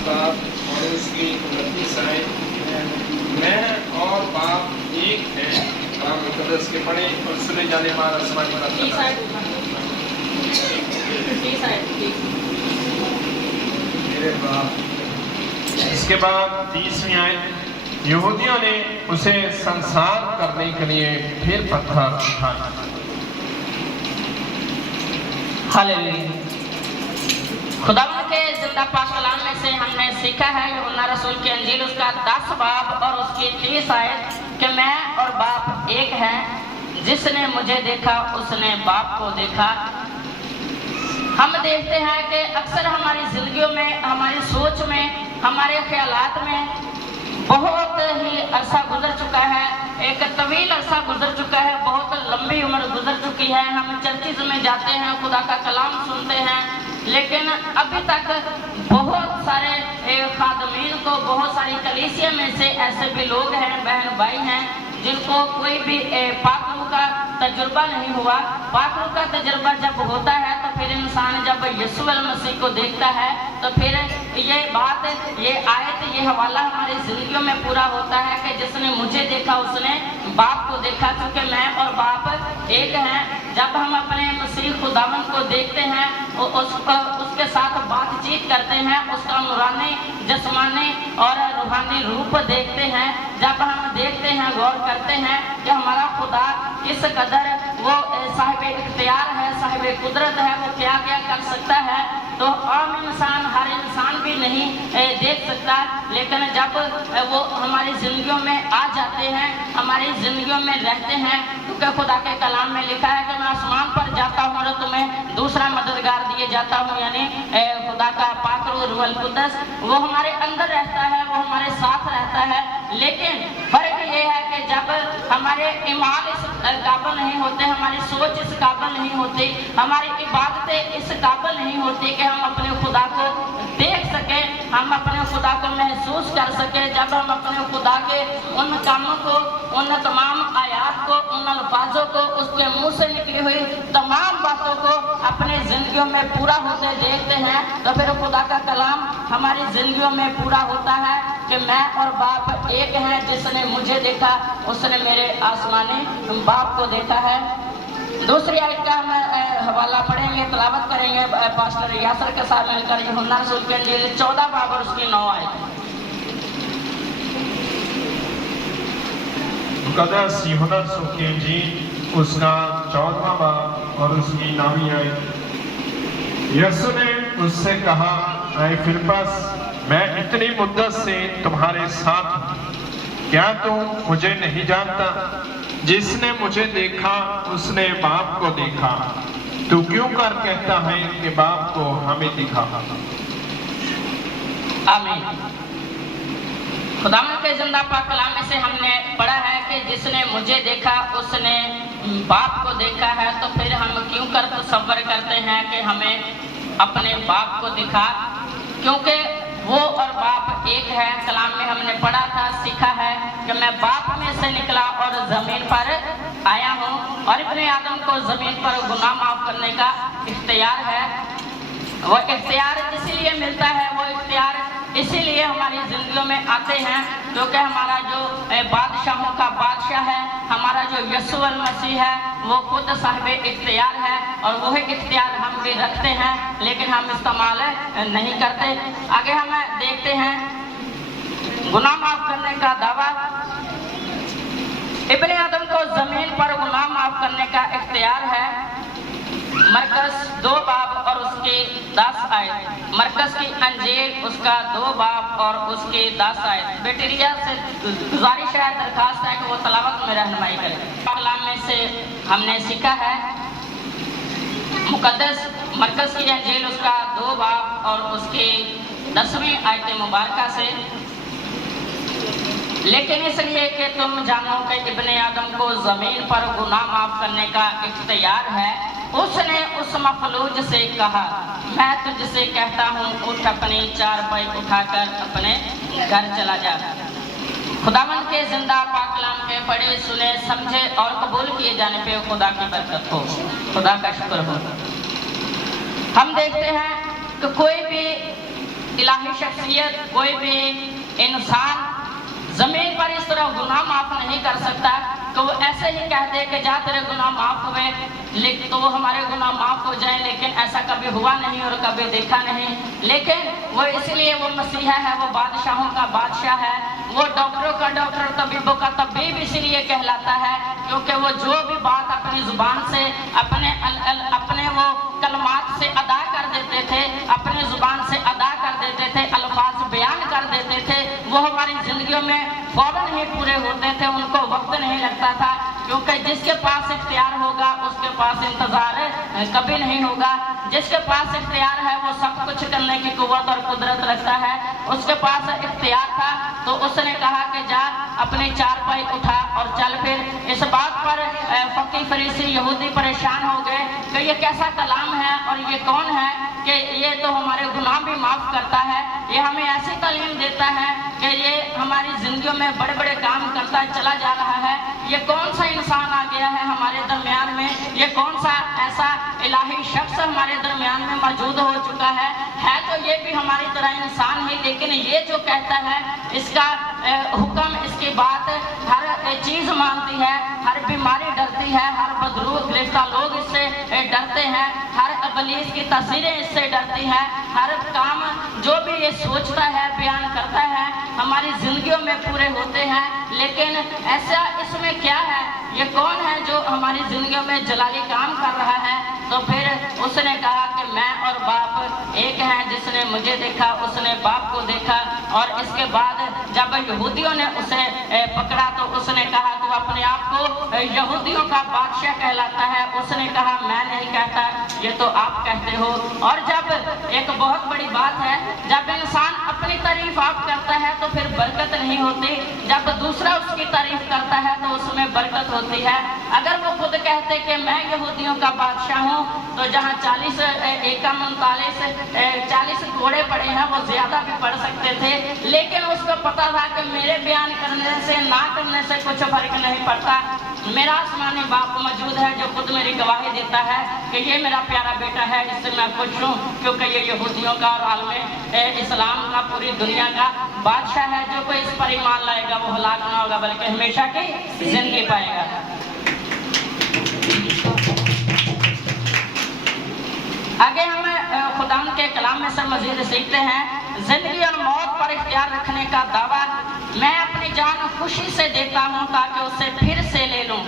बाब और उसकी 29 आयत, मैं और बाप एक हैं, कलाम मुकद्दस के पढ़े और सुने जाने वाला आसमान पर मेरे बाप। इसके बाद 30वीं आयत, यहूदियों ने उसे संसार करने के लिए फिर पत्थर उठाया। हालेलुया। खुदावंद के जिंदा पाक कलाम में से हमने सीखा है यूहन्ना रसूल की अंजील उसका 10 बाब और उसकी 30 आयत कि मैं और बाप एक हैं, जिसने मुझे देखा उसने बाप को देखा। हम देखते हैं कि अक्सर हमारी जिंदगियों में, हमारी सोच में, हमारे ख्यालात में बहुत ही अरसा गुजर चुका है, एक तवील अरसा गुजर चुका है, बहुत लंबी उम्र गुजर चुकी है। हम चर्चिज में जाते हैं, खुदा का कलाम सुनते हैं, लेकिन अभी तक बहुत सारे खादमीन को, बहुत सारी कलीसिया में से ऐसे भी लोग हैं, बहन भाई हैं, जिनको कोई भी पाक रूह का तजुर्बा नहीं हुआ। पाक रूह का तजुर्बा जब होता है तो फिर इंसान जब यीशु मसीह को देखता है तो फिर ये बात, ये आयत, ये हवाला हमारी जिंदगियों में पूरा होता है कि जिसने मुझे देखा उसने बाप को देखा, क्योंकि मैं और बाप एक हैं। जब हम अपने मसीह खुदावंद को देखते हैं, उसके साथ बातचीत करते हैं, उसका नूरानी, जिस्मानी और रूहानी रूप देखते हैं, जब हम देखते हैं, गौर करते हैं कि हमारा खुदा किस कदर वो साहिब इख्तियार है, साहिब कुदरत है, वो क्या क्या कर सकता है, तो आम इंसान, हर इंसान भी नहीं देख सकता। लेकिन जब वो हमारी जिंदगियों में आ जाते हैं, हमारी जिंदगियों में रहते हैं, क्योंकि खुदा के कलाम में लिखा है कि मैं आसमान पर जाता हूँ और तुम्हें दूसरा मददगार दिए जाता हूँ, यानी खुदा का पाक रूह अल कुद्दस, वो हमारे अंदर रहता है, वो हमारे साथ रहता है। लेकिन फर्क ये है कि जब हमारे ईमान इस काबिल नहीं होते, हमारी सोच इस काबिल नहीं होती, हमारी इबादतें इस काबिल नहीं होती कि हम अपने खुदा को देख सके, हम अपने खुदा को महसूस कर सके, जब हम अपने खुदा के उन कामों को, उन तमाम आयात को, उन अल्फाजों को, उसके मुंह से निकली हुई तमाम बातों को अपने जिंदगियों में पूरा होते देखते हैं, तो फिर खुदा का कलाम हमारी जिंदगियों में पूरा होता है कि मैं और बाप एक हैं, जिसने मुझे देखा उसने मेरे आसमानी बाप को देखा है। दूसरी आयत का हम हवाला पढ़ेंगे, तलावत करेंगे पास्टर यासर के साथ मिलकर, यूहन्ना रसूल की अंजील 14 बाब और उसकी 9 आयत। मुकद्दस यूहन्ना रसूल की अंजील उसका 14वां बाब और उसकी 9वीं आयत। यीशु ने उससे कहा, ऐ फिलिप्पस, मैं इतनी मुद्दत से तुम्हारे साथ हूं, क्या तू मुझे नहीं जानता? जिसने मुझे देखा उसने बाप को देखा। तू क्यों कर कहता है कि बाप को हमें दिखा? आमीन। खुदावंद के जिंदा पाक कलाम में से हमने पढ़ा है कि जिसने मुझे देखा उसने बाप को देखा है, तो फिर हम क्यों कर तसव्वुर करते हैं कि हमें अपने बाप को दिखा, क्योंकि वो और बाप एक है। कलाम में हमने पढ़ा था, सीखा है कि मैं बाप में से निकला और जमीन पर आया हूँ, और इब्ने आदम को जमीन पर गुनाह माफ करने का इख्तियार है। वो इख्तियार इसीलिए मिलता है, वो इख्तियार इसीलिए हमारी जिंदगियों में आते हैं, क्योंकि हमारा जो बादशाहों का बादशाह है, हमारा जो यीशु मसीह है, वो खुद साहिब इख्तियार है, और वही इख्तियार हम भी रखते हैं, लेकिन हम इस्तेमाल नहीं करते। आगे हम देखते हैं गुनाह माफ करने का दावा। इब्ने आदम को जमीन पर गुनाह माफ करने का इख्तियार है। मरकस 2 बाब और उसकी 10 आयत। मरकस की अंजील उसका 2 बाब और उसकी 10 आयत। बेटिरिया से गुजारिश है, दरखास्त है कि वो तलावत में रहनुमाई करें। कलाम में से हमने सीखा है मुकद्दस मरकस की अंजील उसका 2 बाब और उसकी 10वीं आयत मुबारका से, लेकिन इसलिए कि तुम जानो कि इब्ने आदम को जमीन पर गुनाह माफ करने का इख्तियार है, उसने उस मखलूक से कहा, मैं तुझसे कहता हूँ, उठ अपनी चारपाई उठाकर अपने घर चला जा। खुदावंद के जिंदा पाक कलाम के पढ़े, सुने, समझे और कबूल किए जाने पे खुदा की बरकत हो, खुदा का शुक्र हो। हम देखते हैं कि कोई भी इलाही शख्सियत, कोई भी इंसान जमीन पर इस तरह गुनाह माफ नहीं कर सकता तो वो ऐसे ही कह दे कि जा तेरे गुनाह माफ हुए, लेकिन तो हमारे गुनाह माफ हो जाए, लेकिन ऐसा कभी हुआ नहीं और कभी देखा नहीं। लेकिन वो इसलिए वो मसीहा है, वो बादशाहों का बादशाह है, वो डॉक्टरों का डॉक्टर, तबीबों का तबीब इसलिए कहलाता है क्योंकि वो जो भी बात अपनी जुबान से अपने वो कलमात से अदा कर देते थे, अपने जुबान से अदा कर देते थे, अल्फाज बयान कर देते थे, वो हमारी जिंदगियों में फौरन ही पूरे होते थे, उनको वक्त नहीं लगता था। क्योंकि जिसके पास इख्तियार होगा उसके पास इंतजार कभी नहीं होगा। जिसके पास इख्तियार है वो सब कुछ करने की कुव्वत और कुदरत रखता है। उसके पास इख्तियार था तो उसने कहा कि जा अपने चारपाई उठा और चल। फिर इस बात पर फकीह फरीसी यहूदी परेशान हो गए कि ये कैसा कलाम है और ये कौन है कि ये तो हमारे गुनाह भी माफ करता है, ये हमें ऐसी तालीम देता है कि ये हमारी जिंदगियों में बड़े बड़े काम करता चला जा रहा है। ये कौन सा इंसान आ गया है हमारे दरमियान में, ये कौन सा ऐसा इलाही शख्स हमारे दरमियान में मौजूद हो चुका है तो ये भी हमारी तरह इंसान ही, लेकिन ये जो कहता है इसका हुक्म, इसकी बात हर चीज मानती है, हर बीमारी डरती है, हर बदरू गिरफ्तार लोग इससे डरते हैं, हर अबलीस की तस्वीरें इससे डरती हैं, हर काम जो भी ये सोचता है बयान करता है हमारी जिंदगियों में पूरे होते हैं। लेकिन ऐसा इसमें क्या है, ये कौन है जो हमारी जिंदगियों में जलाली काम कर रहा है? तो फिर उसने कहा कि मैं और बाप एक हैं, जिसने मुझे देखा उसने बाप को देखा। और इसके बाद जब यहूदियों ने उसे पकड़ा तो उसने कहा तू अपने आप को यहूदियों का बादशाह कहलाता है। उसने कहा मैं नहीं कहता, ये तो आप कहते हो। और जब एक बहुत बड़ी बात है, जब इंसान अपनी तारीफ आप करता है तो फिर बरकत नहीं होती, जब दूसरा उसकी तारीफ करता है तो उसमें बरकत होती है। अगर वो खुद कहते कि मैं यहूदियों का बादशाह हूँ तो जहाँ 40 घोड़े पड़े हैं वो ज्यादा भी पढ़ सकते थे, लेकिन उसको पता था कि मेरे बयान करने से ना करने से कुछ फर्क नहीं पड़ता। मेरा आसमानी बाप मौजूद है जो खुद मेरी गवाही देता है कि ये मेरा प्यारा बेटा है, इससे मैं खुश हूँ, क्योंकि ये यहूदियों का और आलम इस्लाम का, पूरी दुनिया का बादशाह है। जो कोई इस पर ईमान लाएगा वो हलाक ना होगा बल्कि हमेशा की जिंदगी पाएगा। आगे हम खुदा के कलाम में से मजीद सीखते हैं। जिंदगी और मौत पर इख्तियार रखने का दावा, मैं अपनी जान खुशी से देता हूँ ताकि उसे फिर से ले लूँ।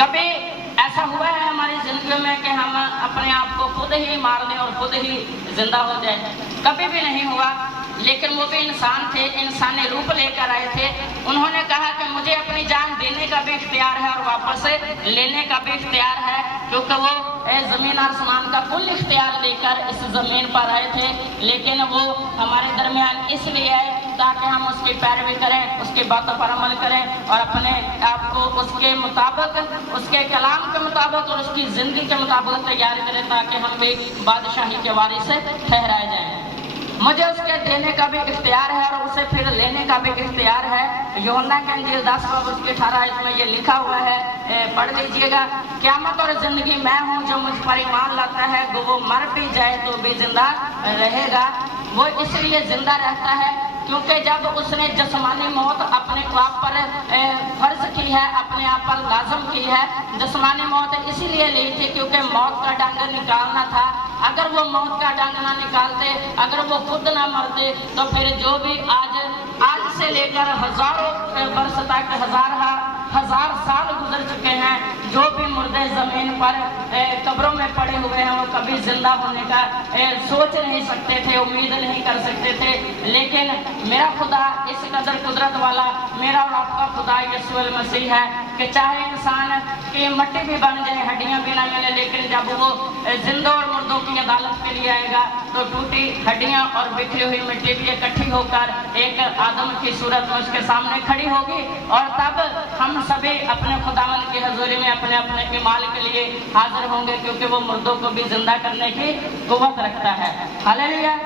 कभी ऐसा हुआ है हमारी जिंदगी में कि हम अपने आप को खुद ही मार दें और खुद ही जिंदा हो जाए? कभी भी नहीं हुआ। लेकिन वो भी इंसान थे, इंसानी रूप लेकर आए थे। उन्होंने कहा कि मुझे अपनी जान देने का भी इख्तियार है और वापस लेने का भी इख्तियार है, क्योंकि वो जमीन आसमान का कुल इख्तियार लेकर इस जमीन पर आए थे। लेकिन वो हमारे दरमियान इसलिए आए ताकि हम उसकी पैरवी करें, उसकी बातों पर अमल करें और अपने आप को उसके मुताबिक, उसके कलाम के मुताबिक और उसकी जिंदगी के मुताबिक तैयार करें ताकि हम भी बादशाही के वारिस ठहराए जाएं। मुझे उसके देने का भी इख्तियार है और उसे फिर लेने का भी इख्तियार है। यूहन्ना के इंजील 10 बाब उसके 18 इसमें ये लिखा हुआ है, पढ़ लीजिएगा। क़यामत और जिंदगी मैं हूँ, जो मुझ पर ईमान लाता है वो मर भी जाए तो भी जिंदा रहेगा। वो इसलिए जिंदा रहता है क्योंकि जब उसने जिस्मानी मौत अपने आप पर फर्ज की है, अपने आप पर लाजम की है। जिस्मानी मौत इसीलिए ली थी क्योंकि मौत का डंग निकालना था। अगर वो मौत का डंग ना निकालते, अगर वो खुद ना मरते तो फिर जो भी आज से लेकर हजारों वर्ष तक हजार साल गुजर चुके हैं, जो भी मुर्दे जमीन पर कब्रों में पड़े हुए हैं वो कभी जिंदा होने का सोच नहीं सकते थे, उम्मीद नहीं कर सकते थे। लेकिन मेरा खुदा इस कदर कुदरत वाला, मेरा और आपका खुदा यीशु मसीह है कि चाहे इंसान की मट्टी भी बन जाए, हड्डियां भी ना मिले, लेकिन जब वो जिंदों और मुर्दों की अदालत के लिए आएगा तो टूटी हड्डियां और बिखरी हुई मिट्टी भी इकट्ठी होकर एक आदम की सूरत में उसके सामने खड़ी होगी। और तब हम सभी अपने खुदावंद की हजूरी में अपने अपने ईमान के लिए हाजिर होंगे, क्योंकि वो मुर्दों को भी जिंदा करने की कुव्वत रखता है। हालेलुया।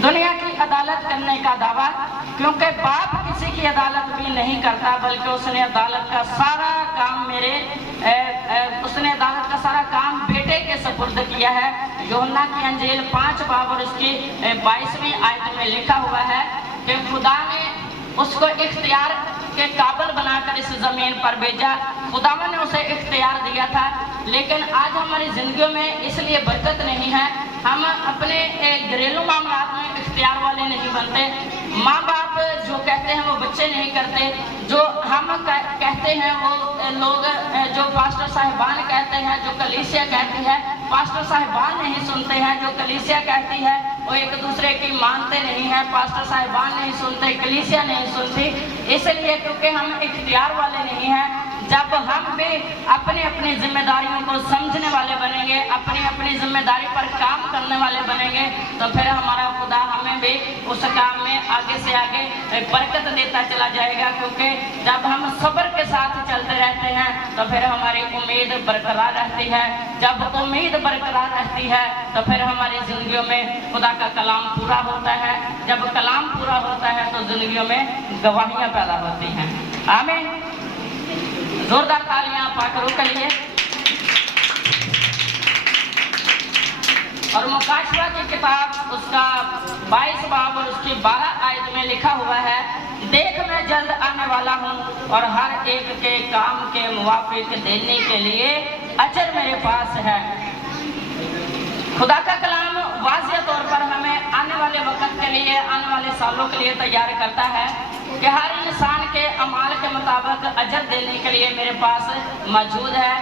दुनिया की अदालत करने का दावा, क्योंकि बाप किसी की अदालत भी नहीं करता बल्कि उसने अदालत का सारा काम मेरे उसने अदालत का सारा काम बेटे के सपुर्द किया है। यूहन्ना की अंजील 5 बाब और उसकी 22वीं आयत में लिखा हुआ है कि खुदा ने उसको इख्तियार के काबिल बनाकर इस जमीन पर भेजा। खुदावन ने उसे इख्तियार दिया था, लेकिन आज हमारी जिंदगियों में इसलिए बरकत नहीं है। हम अपने घरेलू मामलात में इख्तियार वाले नहीं बनते। माँ बाप जो कहते हैं वो बच्चे नहीं करते, जो हम कहते हैं वो लोग, जो पास्टर साहिबान कहते हैं, जो कलीसिया कहती है, पास्टर साहिबान नहीं सुनते हैं। जो कलीसिया कहती है वो एक दूसरे की मानते नहीं है। पास्टर साहिबान नहीं सुनते, कलीसिया नहीं सुनती, इसलिए क्योंकि हम इख्तियार वाले नहीं हैं। जब हम भी अपनी अपनी जिम्मेदारियों को समझने वाले बनेंगे, अपनी अपनी जिम्मेदारी पर काम करने वाले बनेंगे, तो फिर हमारा खुदा हमें भी उस काम में आगे से आगे बरकत देता चला जाएगा। क्योंकि जब हम सब्र के साथ चलते रहते हैं तो फिर हमारी उम्मीद बरकरार रहती है। जब उम्मीद बरकरार रहती है तो फिर हमारी जिंदगियों में खुदा का कलाम पूरा होता है। जब कलाम पूरा होता है तो जिंदगियों में गवाहियां पैदा होती हैं। आमीन। जोरदार तालियां पाकर के लिए। और मुकाशवा की किताब उसका 22 बाब और उसकी 12 आयत में लिखा हुआ है, देख मैं जल्द आने वाला हूँ और हर एक के काम के मुवाफिक देने के लिए अजर मेरे पास है। खुदा का कलाम वाज़िह तौर पर हमें आने वाले वक्त के लिए, आने वाले सालों के लिए तैयार करता है कि हर इंसान के अमाल के मुताबिक अजर देने के लिए मेरे पास मौजूद है।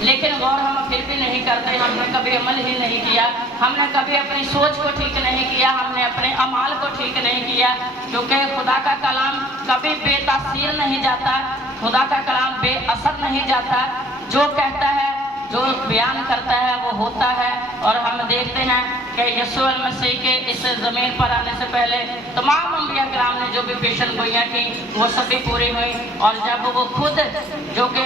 लेकिन गौर हम फिर भी नहीं करते। हमने कभी अमल ही नहीं किया, हमने कभी अपनी सोच को ठीक नहीं किया, हमने अपने अमाल को ठीक नहीं किया। क्योंकि खुदा का कलाम कभी बेतासीर नहीं जाता, खुदा का कलाम बेअसर नहीं जाता। जो कहता है, जो बयान करता है वो होता है। और हम देखते हैं कि यीशु मसीह के इस ज़मीन पर आने से पहले तमाम अंबिया किराम ने जो भी पेशन गोइयाँ की वो सभी पूरी हुई। और जब वो खुद जो कि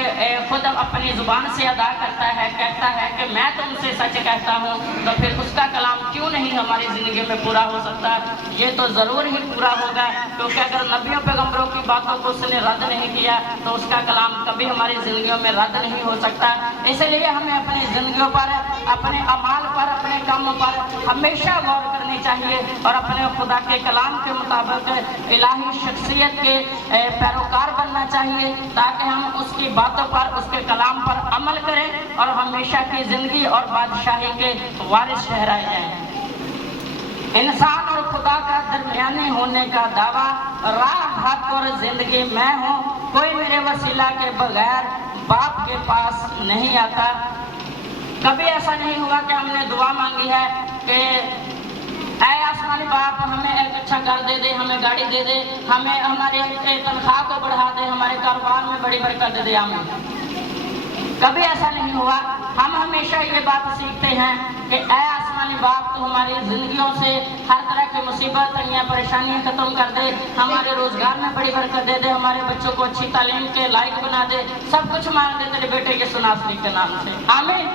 खुद अपनी ज़ुबान से अदा करता है, कहता है कि मैं तुमसे सच कहता हूँ, तो फिर उसका कलाम क्यों नहीं हमारी ज़िंदगी में पूरा हो सकता? ये तो ज़रूर ही पूरा होगा। क्योंकि अगर नबियों पैगम्बरों की बातों को उसने रद्द नहीं किया तो उसका कलाम कभी हमारी ज़िंदगियों में रद्द नहीं हो सकता। इसलिए हमें अपनी ज़िंदगियों पर, अपने अमाल पर, अपने कामों पर हमेशा गौर करनी चाहिए और अपने खुदा के कलाम के मुताबिक इलाही शख्सियत के पैरोकार बनना चाहिए, ताकि हम उसकी बातों पर, उसके कलाम पर अमल करें और हमेशा की ज़िंदगी और बादशाही के वारिस ठहराए जाएं। इंसान और खुदा का दरमियानी होने का दावा, राह हक और जिंदगी मैं हूँ, कोई मेरे वसीला के बगैर बाप के पास नहीं आता। कभी ऐसा नहीं हुआ कि हमने दुआ मांगी है कि ऐ आसमानी बाप हमें एक अच्छा घर दे दे, हमें गाड़ी दे दे, हमें हमारे तनख्वाह को बढ़ा दे, हमारे कारोबार में बड़ी बरकत दे दे। हमें कभी ऐसा नहीं हुआ। हम हमेशा ये बात सीखते हैं कि ऐ आसमानी बाप तो हमारी जिंदगियों से हर तरह की मुसीबत या परेशानियां खत्म कर दे, हमारे रोजगार में बड़ी बरकत दे दे, हमारे बच्चों को अच्छी तालीम के लायक बना दे। सब कुछ मांग दे तेरे बेटे के सुनासरी के नाम से। आमीन।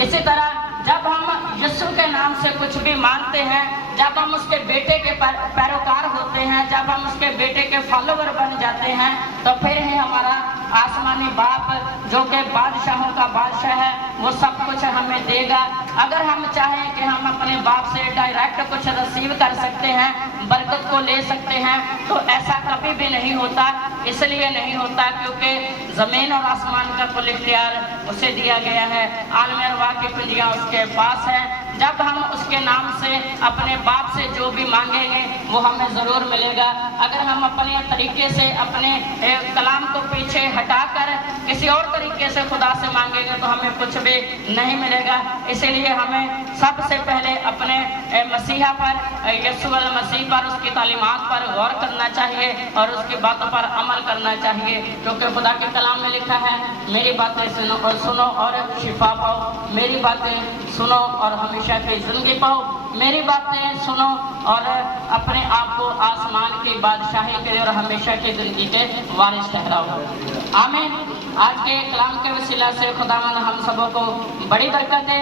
इसी तरह जब हम यीशु के नाम से कुछ भी मानते हैं, जब हम उसके बेटे के पैरोकार होते हैं, जब हम उसके बेटे के फॉलोवर बन जाते हैं, तो फिर ही हमारा आसमानी बाप जो कि बादशाहों का बादशाह है वो सब कुछ हमें देगा। अगर हम चाहें कि हम अपने बाप से डायरेक्ट कुछ रिसीव कर सकते हैं, बरकत को ले सकते हैं, तो ऐसा कभी भी नहीं होता। इसलिए नहीं होता क्योंकि ज़मीन और आसमान का कुल इख्तियार उसे दिया गया है। आलम अरवाह की कुंजियाँ उसके पास है। जब हम उसके नाम से अपने बाप से जो भी मांगेंगे वो हमें ज़रूर मिलेगा। अगर हम अपने तरीके से, अपने कलाम को पीछे हटाकर किसी और तरीके से खुदा से मांगेंगे तो हमें कुछ भी नहीं मिलेगा। इसीलिए हमें सबसे पहले अपने मसीहा पर, यीशु मसीह पर, उसकी तालीमात पर गौर करना चाहिए और उसकी बातों पर अमल करना चाहिए। क्योंकि खुदा के कलाम में लिखा है, मेरी बातें सुनो और शिफा पाओ, मेरी बातें सुनो और हमेशा की जिंदगी पाओ, मेरी बातें सुनो और अपने आप को आसमान की बादशाही के और हमेशा की जिंदगी के वारिस ठहराओ। आमीन। आज के कलाम के वसीला से खुदावंद हम सबों को बड़ी बरकत दे।